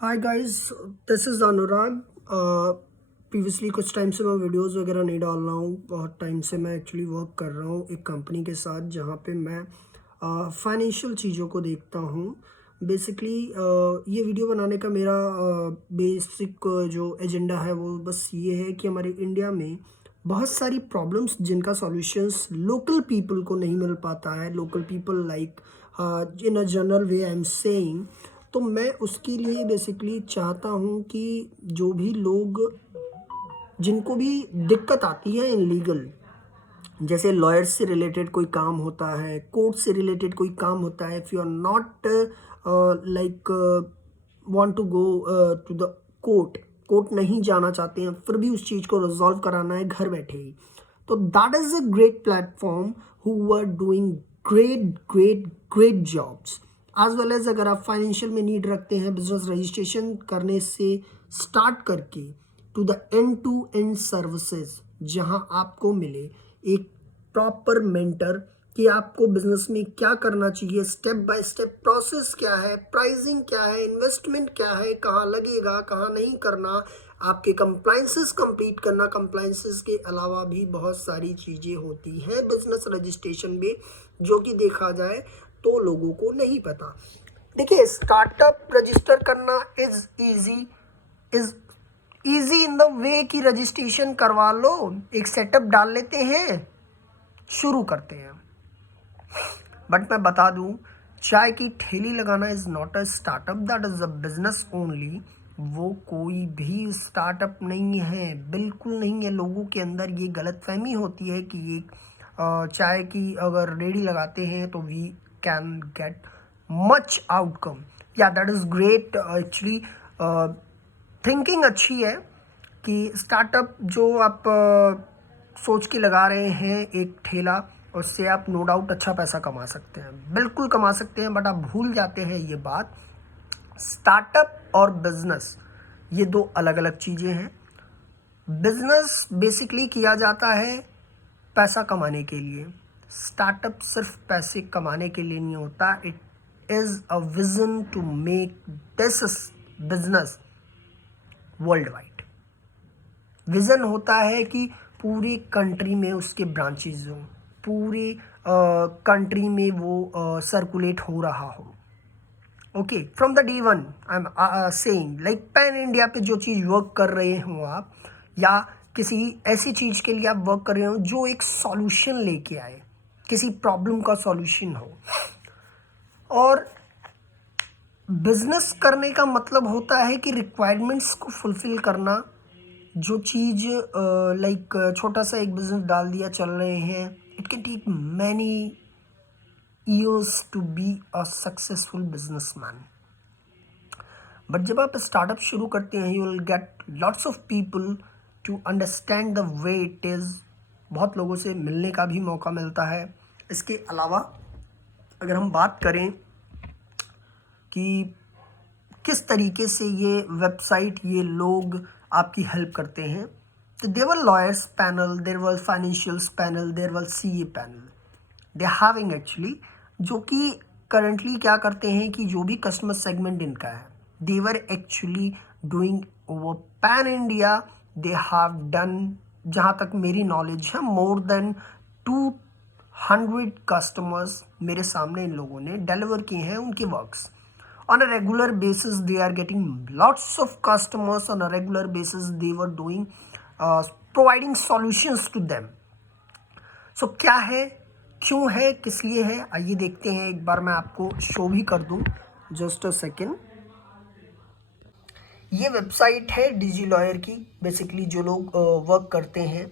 Hi guys, this is Anurag. Previously कुछ time से मैं वीडियोस वगैरह नहीं डाल रहा हूँ। बहुत टाइम से मैं एक्चुअली वर्क कर रहा हूँ एक कंपनी के साथ जहाँ पे मैं फाइनेंशियल चीज़ों को देखता हूँ। बेसिकली ये वीडियो बनाने का मेरा बेसिक जो एजेंडा है वो बस ये है कि हमारे इंडिया में बहुत सारी प्रॉब्लम्स जिनका सॉल्यूशंस लोकल पीपल को नहीं मिल पाता है। Local people like in a general way I am saying. तो मैं उसके लिए बेसिकली चाहता हूँ कि जो भी लोग जिनको भी दिक्कत आती है इन लीगल, जैसे लॉयर्स से रिलेटेड कोई काम होता है, कोर्ट से रिलेटेड कोई काम होता है, if you are not like want to go to the court, court नहीं जाना चाहते हैं, फिर भी उस चीज़ को रिजॉल्व कराना है घर बैठे ही, तो that is a great platform who are doing great great great jobs as well as. अगर आप फाइनेंशियल में नीड रखते हैं, बिजनेस रजिस्ट्रेशन करने से स्टार्ट करके to the end to end services, जहां आपको मिले एक प्रॉपर मेंटर कि आपको बिजनेस में क्या करना चाहिए, स्टेप बाय स्टेप प्रोसेस क्या है, प्राइसिंग क्या है, इन्वेस्टमेंट क्या है, कहाँ लगेगा कहाँ नहीं करना, आपके कंप्लाइंसेस कंप्लीट करना। कंप्लाइंसेस के अलावा भी बहुत सारी चीज़ें होती हैं बिजनेस रजिस्ट्रेशन में, जो कि देखा जाए तो लोगों को नहीं पता। देखिए, स्टार्टअप रजिस्टर करना is is easy in the way कि रजिस्ट्रेशन करवा लो, एक सेटअप डाल लेते हैं, शुरू करते हैं। बट मैं बता दूं, चाय की ठेली लगाना is not a startup, that is a business only. वो कोई भी स्टार्टअप नहीं है, बिल्कुल नहीं है। लोगों के अंदर ये गलतफहमी होती है कि ये चाय की अगर रेडी लगाते हैं तो we can get much outcome. Yeah that is great actually. Thinking अच्छी है कि स्टार्टअप जो आप सोच के लगा रहे हैं एक ठेला, उससे आप नो डाउट अच्छा पैसा कमा सकते हैं, बिल्कुल कमा सकते हैं। बट आप भूल जाते हैं ये बात, स्टार्टअप और बिजनेस ये दो अलग अलग चीज़ें हैं। बिजनेस बेसिकली किया जाता है पैसा कमाने के लिए, स्टार्टअप सिर्फ पैसे कमाने के लिए नहीं होता। It is a vision to make this business world wide. Vision होता है कि पूरी कंट्री में उसके ब्रांचेज हों, पूरी कंट्री में वो सर्कुलेट हो रहा हो। Okay, from the day one I am saying like pan India पे जो चीज़ वर्क कर रहे हो आप, या किसी ऐसी चीज़ के लिए आप वर्क कर रहे हो जो एक सॉल्यूशन लेके आए, किसी प्रॉब्लम का सॉल्यूशन हो। और बिजनेस करने का मतलब होता है कि रिक्वायरमेंट्स को फुलफिल करना। जो चीज़ लाइक छोटा सा एक बिजनेस डाल दिया, चल रहे हैं, it can take many years to be a successful businessman. But जब आप स्टार्टअप शुरू करते हैं, you will get lots of people to understand the way it is. बहुत लोगों से मिलने का भी मौका मिलता है। इसके अलावा अगर हम बात करें कि किस तरीके से ये वेबसाइट, ये लोग आपकी हेल्प करते हैं, तो there were lawyers panel, there were financials panel, there were CA panel, they having actually, जो कि करंटली क्या करते हैं कि जो भी कस्टमर सेगमेंट इनका है, they were actually doing over pan India. They have done, जहाँ तक मेरी नॉलेज है, मोर देन 200 कस्टमर्स मेरे सामने इन लोगों ने डिलीवर किए हैं उनके works. On a regular basis they are getting lots of customers, on a regular basis they were doing providing solutions to them. So क्या है, क्यों है, किस लिए है, आइए देखते हैं। एक बार मैं आपको शो भी कर दूं, जस्ट अ सेकेंड। ये वेबसाइट है डिजी लॉयर की। बेसिकली जो लोग वर्क करते हैं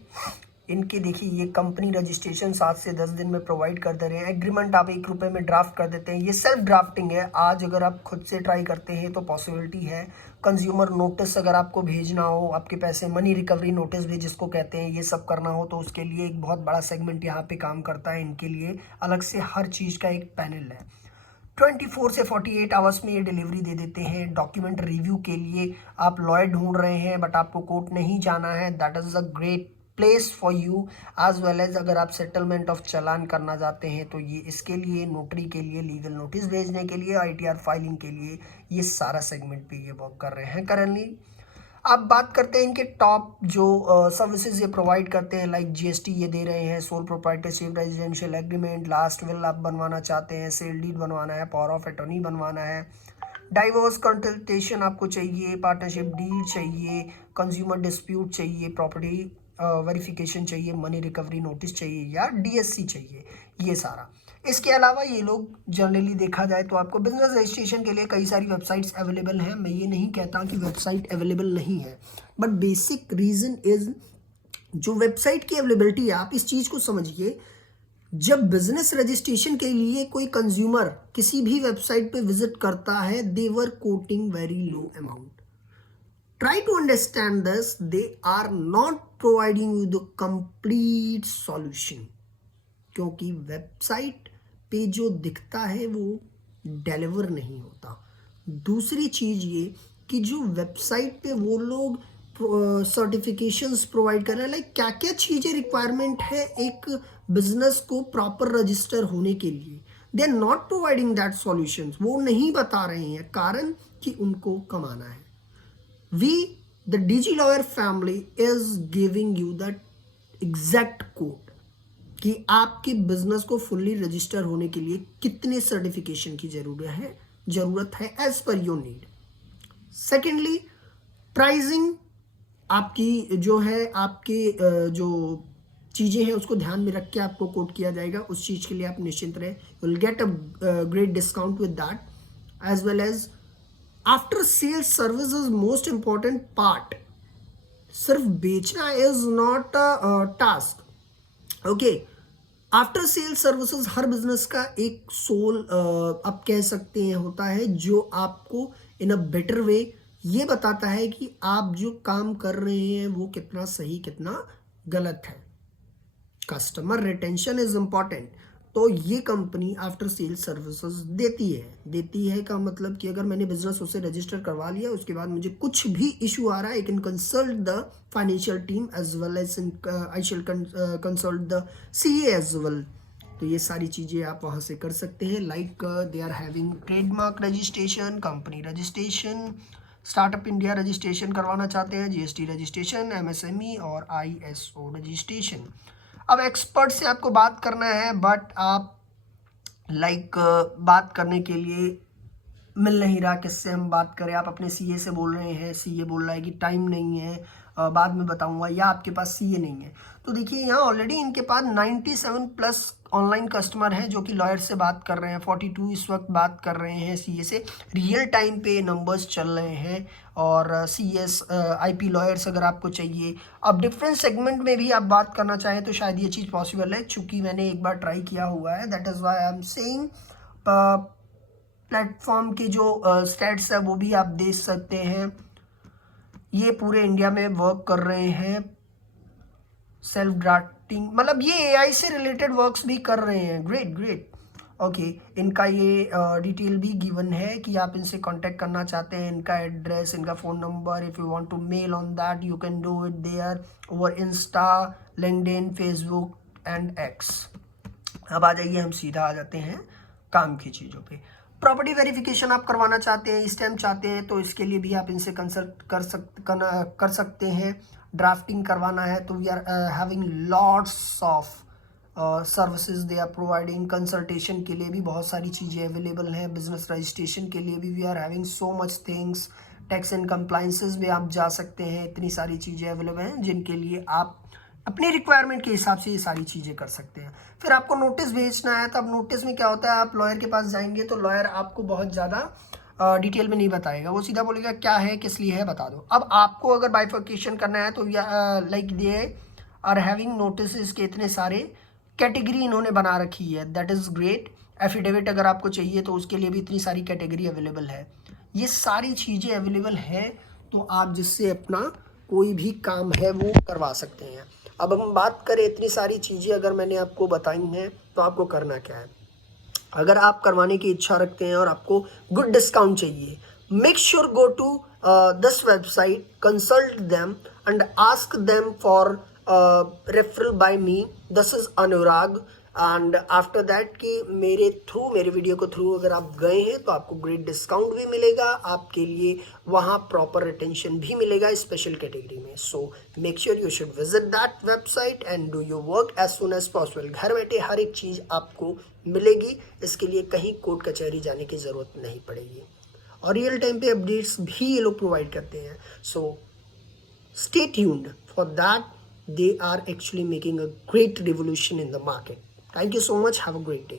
इनके, देखिए, ये कंपनी रजिस्ट्रेशन 7 से 10 दिन में प्रोवाइड कर दे रहे हैं। एग्रीमेंट आप 1 रुपये में ड्राफ्ट कर देते हैं। ये सेल्फ ड्राफ्टिंग है। आज अगर आप खुद से ट्राई करते हैं तो पॉसिबिलिटी है। कंज्यूमर नोटिस अगर आपको भेजना हो, आपके पैसे, मनी रिकवरी नोटिस भी जिसको कहते हैं, ये सब करना हो, तो उसके लिए एक बहुत बड़ा सेगमेंट यहाँ पे काम करता है। इनके लिए अलग से हर चीज़ का एक पैनल है। 24 से 48 आवर्स में ये डिलीवरी दे देते हैं। डॉक्यूमेंट रिव्यू के लिए आप लॉयर ढूंढ रहे हैं बट आपको कोर्ट नहीं जाना है, that is a great place for you as well as अगर आप सेटलमेंट ऑफ चालान करना चाहते हैं तो ये इसके लिए, नोटरी के लिए, लीगल नोटिस भेजने के लिए, ITR फाइलिंग के लिए, ये सारा सेगमेंट पे ये वर्क कर रहे हैं करंटली। अब बात करते हैं इनके टॉप जो सर्विसेज ये प्रोवाइड करते हैं, लाइक GST ये दे रहे हैं, sole proprietorship, residential agreement, last will आप बनवाना चाहते हैं, सेल डीड बनवाना है, पावर ऑफ अटॉर्नी बनवाना है, डाइवोर्स कंसल्टेशन आपको चाहिए, पार्टनरशिप डीड चाहिए, कंज्यूमर डिस्प्यूट चाहिए, प्रॉपर्टी वेरिफिकेशन चाहिए, मनी रिकवरी नोटिस चाहिए या DSC चाहिए, ये सारा। इसके अलावा ये लोग जनरली देखा जाए तो आपको बिजनेस रजिस्ट्रेशन के लिए कई सारी वेबसाइट्स अवेलेबल हैं। मैं ये नहीं कहता कि वेबसाइट अवेलेबल नहीं है, बट बेसिक रीज़न इज़ जो वेबसाइट की अवेलेबिलिटी है, आप इस चीज़ को समझिए। जब बिजनेस रजिस्ट्रेशन के लिए कोई कंज्यूमर किसी भी वेबसाइट पे विजिट करता है, they were quoting very low amount. Try to understand this, they are not providing you the complete solution, क्योंकि वेबसाइट पे जो दिखता है वो डिलीवर नहीं होता। दूसरी चीज़ ये कि जो वेबसाइट पे वो लोग सर्टिफिकेशंस प्रोवाइड कर रहे हैं, लाइक क्या क्या चीज़ें रिक्वायरमेंट है एक बिजनेस को प्रॉपर रजिस्टर होने के लिए, they are not providing that solutions. वो नहीं बता रहे हैं, कारण कि उनको कमाना है। We, the DigiLawyer family, is giving you that exact code कि आपके बिजनेस को फुल्ली रजिस्टर होने के लिए कितने सर्टिफिकेशन की जरूरत है as per your need. Secondly, pricing आपकी जो है, आपके जो चीज़ें हैं उसको ध्यान में रख के आपको कोट किया जाएगा। उस चीज़ के लिए आप निश्चिंत रहे, you will get a great discount with that, as well as after sales services most important part. सिर्फ बेचना is not a task, okay. After sales services हर बिजनेस का एक सोल आप कह सकते हैं होता है, जो आपको इन अ बेटर वे ये बताता है कि आप जो काम कर रहे हैं वो कितना सही कितना गलत है। कस्टमर रिटेंशन इज इम्पॉर्टेंट, तो ये कंपनी आफ्टर सेल्स सर्विसेज देती है का मतलब कि अगर मैंने बिजनेस उसे रजिस्टर करवा लिया, उसके बाद मुझे कुछ भी इशू आ रहा है, I can consult the financial team as well as I shall consult the CA as well. तो ये सारी चीज़ें आप वहाँ से कर सकते हैं, like they are having trademark registration, company registration, startup India registration करवाना चाहते हैं, GST रजिस्ट्रेशन, MSME और ISO रजिस्ट्रेशन। अब एक्सपर्ट से आपको बात करना है, बट आप बात करने के लिए मिल नहीं रहा, किससे हम बात करें। आप अपने CA से बोल रहे हैं, CA बोल रहा है कि टाइम नहीं है, बाद में बताऊंगा, या आपके पास CA नहीं है। तो देखिए यहाँ ऑलरेडी इनके पास 97+ ऑनलाइन कस्टमर हैं जो कि लॉयर से बात कर रहे हैं, 42 इस वक्त बात कर रहे हैं CA से। रियल टाइम पे नंबर्स चल रहे हैं, और CS IP लॉयर्स अगर आपको चाहिए। अब डिफरेंट सेगमेंट में भी आप बात करना चाहें तो शायद ये चीज़ पॉसिबल है, चूँकि मैंने एक बार ट्राई किया हुआ है, that is why I am saying. Platform के जो स्टैट्स है वो भी आप देख सकते हैं, ये पूरे इंडिया में वर्क कर रहे हैं। सेल्फ ड्राफ्टिंग, मतलब ये AI से रिलेटेड वर्क्स भी कर रहे हैं। Great okay. इनका ये डिटेल भी गिवन है कि आप इनसे कांटेक्ट करना चाहते हैं, इनका एड्रेस, इनका phone number. If you want to mail on that you can do it there over Insta, LinkedIn, Facebook and X। अब आ जाइए, हम सीधा आ जाते हैं काम की चीज़ों पे। प्रॉपर्टी वेरिफिकेशन आप करवाना चाहते हैं, स्टैम्प चाहते हैं, तो इसके लिए भी आप इनसे कंसल्ट कर सकते हैं। ड्राफ्टिंग करवाना है तो we are having lots of services they are providing. Consultation के लिए भी बहुत सारी चीज़ें अवेलेबल हैं। बिजनेस रजिस्ट्रेशन के लिए भी we are having so much things. Tax and compliances में आप जा सकते हैं, इतनी सारी चीज़ें अवेलेबल हैं जिनके लिए आप अपनी रिक्वायरमेंट के हिसाब से ये सारी चीज़ें कर सकते हैं। फिर आपको नोटिस भेजना है, तो अब नोटिस में क्या होता है, आप लॉयर के पास जाएंगे तो लॉयर आपको बहुत ज़्यादा डिटेल में नहीं बताएगा, वो सीधा बोलेगा क्या है, किस लिए है, बता दो। अब आपको अगर बाइफर्केशन करना है तो like they are having notice के इतने सारे कैटेगरी इन्होंने बना रखी है, दैट इज़ ग्रेट। एफिडेविट अगर आपको चाहिए तो उसके लिए भी इतनी सारी कैटेगरी अवेलेबल है। ये सारी चीज़ें अवेलेबल हैं, तो आप जिससे अपना कोई भी काम है वो करवा सकते हैं। अब हम बात करें, इतनी सारी चीज़ें अगर मैंने आपको बताई हैं तो आपको करना क्या है। अगर आप करवाने की इच्छा रखते हैं और आपको गुड डिस्काउंट चाहिए, make sure go to this website, consult them and ask them for referral by me, this is Anurag. And after that कि मेरे वीडियो को थ्रू अगर आप गए हैं तो आपको ग्रेट डिस्काउंट भी मिलेगा, आपके लिए वहाँ प्रॉपर अटेंशन भी मिलेगा स्पेशल कैटेगरी में। So make sure you should visit that website and do your work as soon as possible. घर बैठे हर एक चीज़ आपको मिलेगी, इसके लिए कहीं कोर्ट कचहरी जाने की ज़रूरत नहीं पड़ेगी, और रियल टाइम पे अपडेट्स भी ये लोग प्रोवाइड करते हैं। सो stay tuned for that. They are actually making a great revolution in the market. Thank you so much. Have a great day.